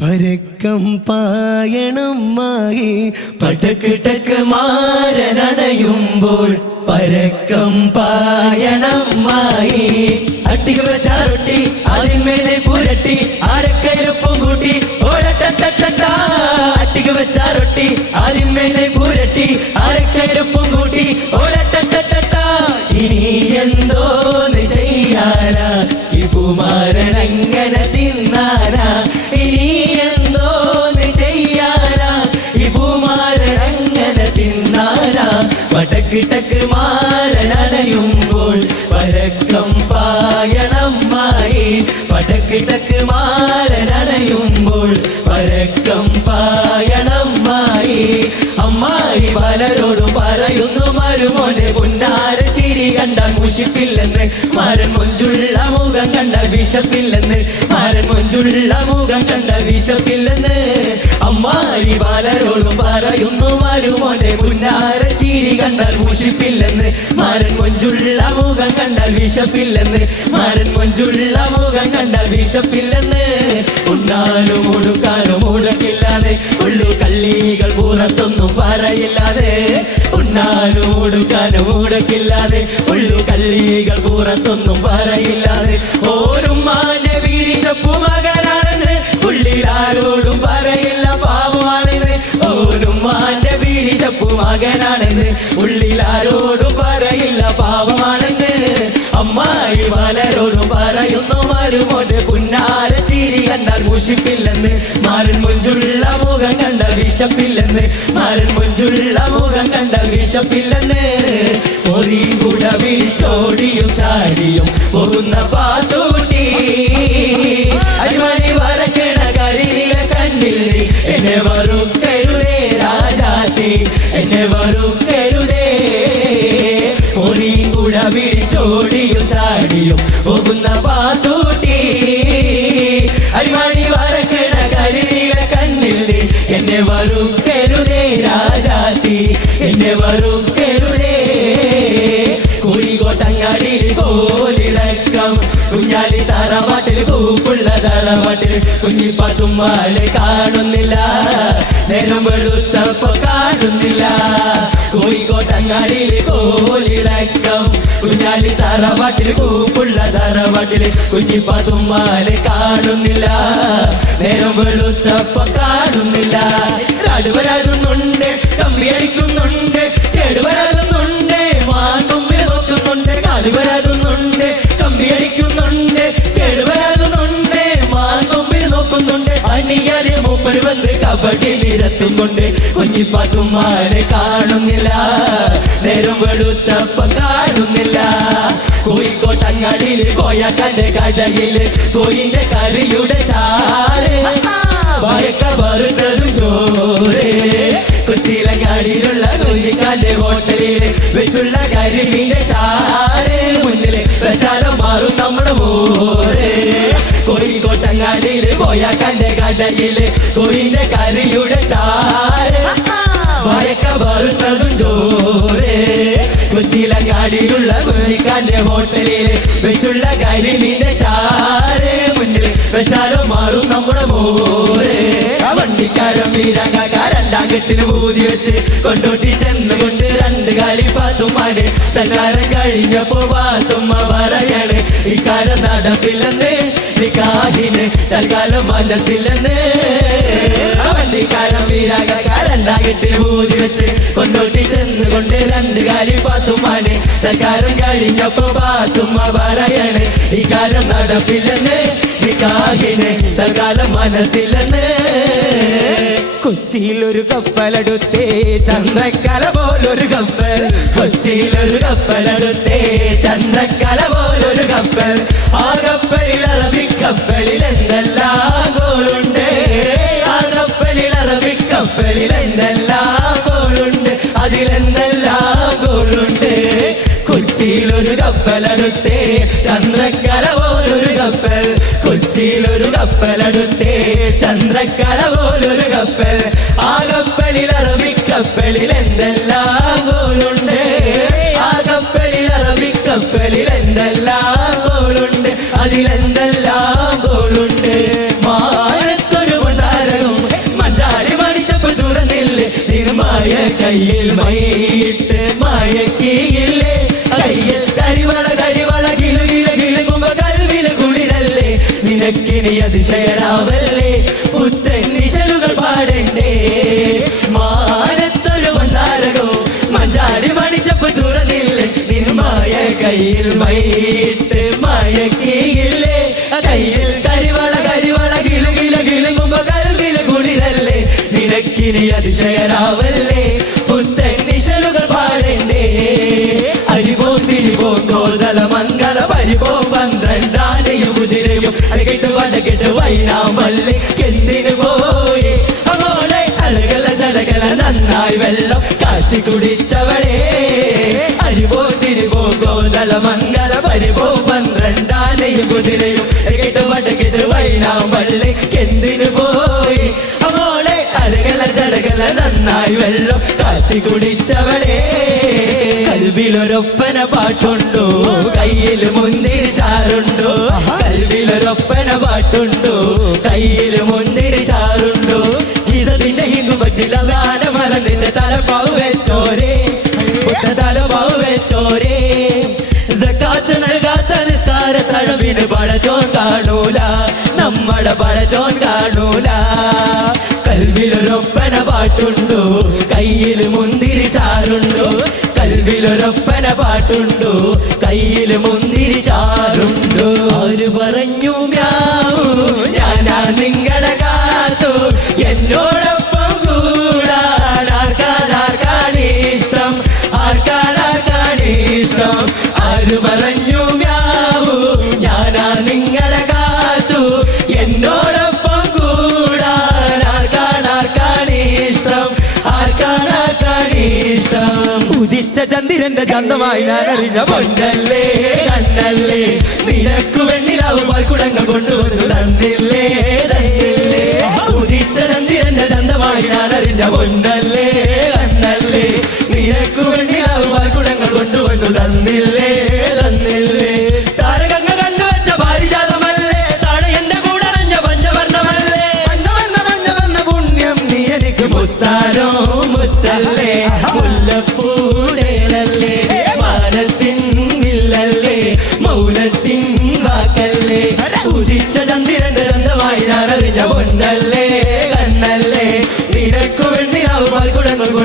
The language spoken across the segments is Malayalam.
പരക്കം പായണമായി പടക്കിടക്ക് മാരനടയുമ്പോൾ പരക്കം പായണമായി അട്ടിക വെച്ചാറൊട്ടി അതിന്മേലെ പുരട്ടി ആരക്കയിലൊപ്പം കൂട്ടി ഓരട്ടട്ടട്ട അട്ടിക വെച്ചാറൊട്ടി വടക്കിട്ടക്ക് മാരനയുമ്പോൾ പരക്കം പായണമായി. പടക്കിട്ടക്ക് മാരനയുമ്പോൾ പരക്കം പായണമായി. അമ്മായി പലരോടും പറയുന്നു മരുമോനെ പുന്നാര ചിരി കണ്ടാൽ മുഷിപ്പില്ലെന്ന്. മാരൻ മൊഞ്ചുള്ള മുഖം കണ്ടാൽ വിശപ്പില്ലെന്ന്. മാരൻ മൊഞ്ചുള്ള മുഖം കണ്ടാൽ വിശപ്പില്ലെന്ന്. അമ്മായി പലരോടും ചിരി കണ്ടാൽ മുഷിപ്പില്ലെന്ന് മാരൻ മൊഞ്ചുള്ള മുഖം കണ്ടാൽ വിഷപ്പില്ലെന്ന് മാരൻ മൊഞ്ചുള്ള മുഖം കണ്ടാൽ വിഷപ്പില്ലെന്ന് ഉണ്ണാനും ഉടുക്കാനും ഉടക്കില്ലാതെ ഉള്ളു കള്ളികൾ പുറത്തൊന്നും പറയില്ലാതെ. ഉണ്ണാനും ഉടുക്കാനും ഉടക്കില്ലാതെ ഉള്ളു കള്ളികൾ പുറത്തൊന്നും പറയില്ലാതെ. കണ്ടാൽ മുഷിപ്പില്ലെന്ന്. മാരൻ മുഞ്ചുള്ള മുഖം കണ്ടാൽ വിശപ്പില്ലെന്ന്. മാരൻ മുഞ്ചുള്ള മുഖം കണ്ടാൽ വിശപ്പില്ലെന്ന്. ഒറിയും കൂട വിളിച്ചോടിയും ചാടിയും പോകുന്ന പാത്തൂട്ടി. അടിമണി വരക്കണ കരിയില കണ്ണിൽ എന്നെ വരും തരുവേ രാജാത്തി. എന്നെ വറുക്കരുതേ എന്നെ കുഴികോട്ടങ്ങാടിയിൽ കോലിറക്കം കുഞ്ഞാലി തറവാട്ടിൽ കൂപ്പുള്ള തറവാട്ടിൽ. കുഞ്ഞിപ്പാത്തുമ്മാലെ കാണുന്നില്ല. നേരം വെളുത്തപ്പ കാണുന്നില്ല. കോഴിക്കോട്ടങ്ങാടിയിൽ കോലിറക്കം കുഞ്ഞാലി തറവാട്ടിൽ കൂപ്പുള്ള തറവാട്ടിൽ. കുഞ്ഞിപ്പാത്തുമ്മാലെ കാണുന്നില്ല. നേരം വെളുത്തപ്പ കാണുന്നില്ല. രാടുവരാകുന്നുണ്ട് കമ്പി കബഡി നിരത്തുന്നുണ്ട്. കുഞ്ഞിപ്പാത്തുമാരെ കാണുന്നില്ല നേരം വെളുത്തപ്പ കാണുന്നില്ല. കോഴിക്കോട്ടങ്ങാടിയിൽ കോയക്കാന്റെ കടയിൽ കോയിന്റെ കറിയുടെ കടയിൽ കോയിന്റെ കരിയുടെ ചാറ് വായക്ക വറുത്തതും ചോറ് കൊച്ചിയിലങ്ങാടിയിലുള്ള കുഞ്ഞിക്കാന്റെ ഹോട്ടലിലെ വെച്ചുള്ള കരിമീന്റെ ചാറ് മുന്നിൽ വെച്ചാലോ മാറും നമ്മുടെ മോര്. വണ്ടിക്കാരും വണ്ടിക്കാരൻ ഊതി വെച്ച് കൊണ്ടോട്ടി ചെന്ന് കൊണ്ട് രണ്ട് കാലി പാത്തുമാനെ തന്നാരം കഴിഞ്ഞപ്പോ പാത്തുമ്മ പറയാണ് ഇക്കാരം നടപ്പില്ലെന്ന്. നിക്കാഹിന് തൽക്കാലം മനസ്സില്ലെന്ന് ആ വണ്ടിക്കാരൻ വീരാകാക്ക രണ്ടാം വെച്ച് കൊണ്ടോട്ടി രണ്ട് കാലി പാത്തുമാന് തൽക്കാരം കഴിഞ്ഞപ്പോ പാത്തുമ്മ പറയാണ് ഇക്കാലം നടപ്പില്ലെന്ന്. നിക്കാഹിന് തൽക്കാലം മനസ്സിലെന്ന്. കൊച്ചിയിൽ ഒരു കപ്പലടുത്തേ ചന്ദ്രക്കല പോലൊരു കപ്പൽ. കൊച്ചിയിൽ ഒരു കപ്പലടുത്തേ ചന്ദ്രക്കല കപ്പലടുത്തേ ചന്ദ്രക്കല പോലൊരു കപ്പൽ. കൊച്ചിയിലൊരു കപ്പലടുത്തേ. ചന്ദ്രക്കല പോലൊരു കപ്പൽ. ആ കപ്പലിൽ അറബിക്കപ്പലിൽ എന്തെല്ലാം പോലുണ്ട്? ആ കപ്പലിൽ അറബിക്കപ്പലിൽ എന്തെല്ലാം പോലുണ്ട്? അതിലെന്തെല്ലാം പോലുണ്ട്? മാനത്തൊരു കൊണ്ടാരകം മഞ്ചാടി മണിച്ചപ്പ് തുറന്നില്ലേ? നിരുമായ കയ്യേ. നിനക്കിനി അതിശയരാവല്ലേ പുത്തൻ നിശലുകൾ പാടണ്ടേ? മാനത്തൊരു മന്ദാരകോ മഞ്ചാടി മണിച്ചപ്പ് തുറന്നില്ലേ നിന്മായ കയ്യിൽ മൈയിട്ട് മയക്കിയില്ലേ? കയ്യിൽ കരിവള കരിവള കിലു കിലു കിളുകുമ്പോ കൽവിൽ കുളിരല്ലേ? നിനക്കിനി അതിശയരാവല്ലേ പുത്തൻ നിശലുകൾ പാടണ്ടേ? അരിപോ തിരിപോ കോതല മംഗള പരിപോ പന്ത്രണ്ടാനയും കുതിരയും അത് കെട്ട് വെള്ളം കാച്ചി കുടിച്ചവളെ അരിവോ തിരിവോ കോതല മംഗല പരിപോ പന്ത്രണ്ടാനയും കുതിരയും. അത് കെട്ട് വട വള്ളി എന്തിനു പോയി. അവളെ അലകല ചടകല നന്നായി വെള്ളം കാച്ചി കുടിച്ചവളെ കൽവിലൊരൊപ്പന പാട്ടുണ്ടോ? കയ്യിൽ മുന്തിരി ചാറുണ്ടോ? കൽവിലൊരൊപ്പന പാട്ടുണ്ടോ? തഴവിന് പഴച്ചോൻ കാണൂല നമ്മടെ പഴച്ചോൻ കാണൂല കൽവിലൊരൊപ്പന പാട്ടുണ്ടോ കയ്യിൽ മുന്തിരി ചാറുണ്ടോ കൽവിലൊരൊപ്പന പാട്ടുണ്ടോ കയ്യിൽ മുന്തിരി ചാറുണ്ടോ ആര് പറഞ്ഞു ഞാനാ നിങ്ങളുടെ ഇഷ്ടം? ആർക്കാണ് ആർക്കാണ് ഇഷ്ടം? ഉദിച്ച ചന്ദ്രന്റെ ചന്തമായി ഞാൻ അറിഞ്ഞ പൊന്നല്ലേ കണ്ണല്ലേ നിനക്കു വെണ്ണിലാവും പാൽക്കുടങ്ങൾ കൊണ്ടുവന്നു തന്നില്ലേ? തന്നില്ലേ? ഉദിച്ച ചന്ദ്രന്റെ ചന്തമായി ഞാൻ അറിഞ്ഞ പൊന്നല്ലേ കണ്ണല്ലേ നിനക്കു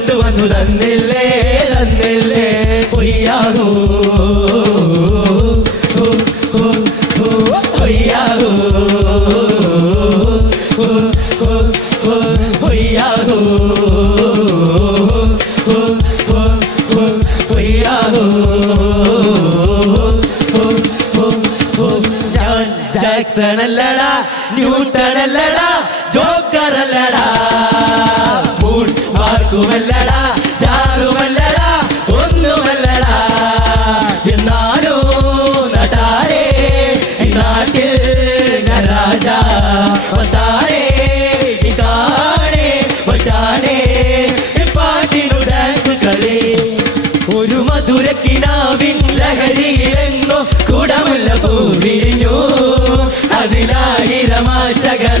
കൊണ്ടുവന്നു തന്നില്ലേ തന്നില്ലേ പൊയ്യാകോ ഓ, ഓ, ഓ, പൊയ്യാകോ ഓ, ഓ, ഓ, പൊയ്യാകോ ഓ, ഓ, ഓ, പൊയ്യാകോ ഓ, ഓ, ഓ, ഞാൻ ജാക്സൺ അല്ലടാ ന്യൂട്ടൺ അല്ലടാ ജോക്കർ അല്ലടാ മൂൺ മാർക്കുമല്ലടാ ചാറുമല്ലടാ ഒന്നുമല്ലടാ. എന്നാലോ നടാരേ ഈ നാട്ടിൽ ഞാൻ രാജാ. ഈ കാണേ വച്ചാനേ പാട്ടിനു ഡാൻസ് കളി. ഒരു മധുര കിനാവിൻ ലഹരിയിലെങ്ങോ കുടമുല്ല പൂവിരിഞ്ഞു. ആശകളാൽ